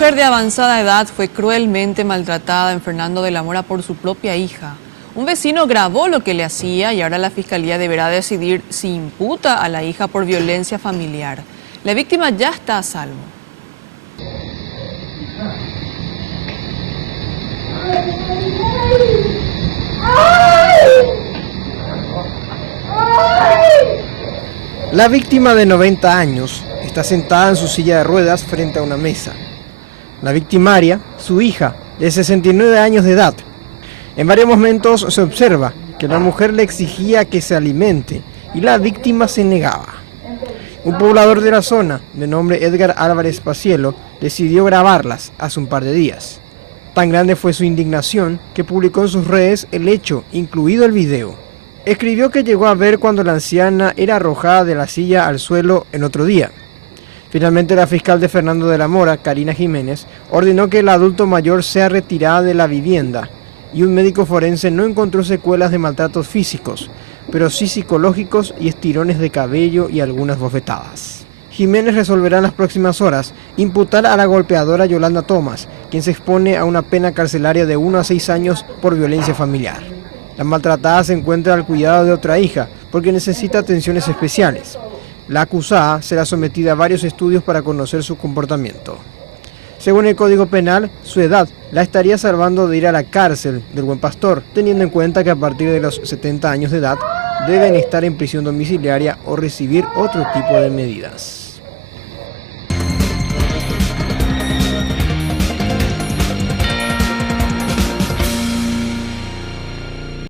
mujer de avanzada edad fue cruelmente maltratada en Fernando de la Mora por su propia hija. Un vecino grabó lo que le hacía y ahora la fiscalía deberá decidir si imputa a la hija por violencia familiar. La víctima ya está a salvo. La víctima de 90 años está sentada en su silla de ruedas frente a una mesa. La victimaria, su hija, de 69 años de edad. En varios momentos se observa que la mujer le exigía que se alimente y la víctima se negaba. Un poblador de la zona, de nombre Edgar Álvarez Pacielo, decidió grabarlas hace un par de días. Tan grande fue su indignación que publicó en sus redes el hecho, incluido el video. Escribió que llegó a ver cuando la anciana era arrojada de la silla al suelo en otro día. Finalmente la fiscal de Fernando de la Mora, Karina Jiménez, ordenó que el adulto mayor sea retirada de la vivienda y un médico forense no encontró secuelas de maltratos físicos, pero sí psicológicos y estirones de cabello y algunas bofetadas. Jiménez resolverá en las próximas horas imputar a la golpeadora Yolanda Tomás, quien se expone a una pena carcelaria de 1 a 6 años por violencia familiar. La maltratada se encuentra al cuidado de otra hija porque necesita atenciones especiales. La acusada será sometida a varios estudios para conocer su comportamiento. Según el Código Penal, su edad la estaría salvando de ir a la cárcel del Buen Pastor, teniendo en cuenta que a partir de los 70 años de edad deben estar en prisión domiciliaria o recibir otro tipo de medidas.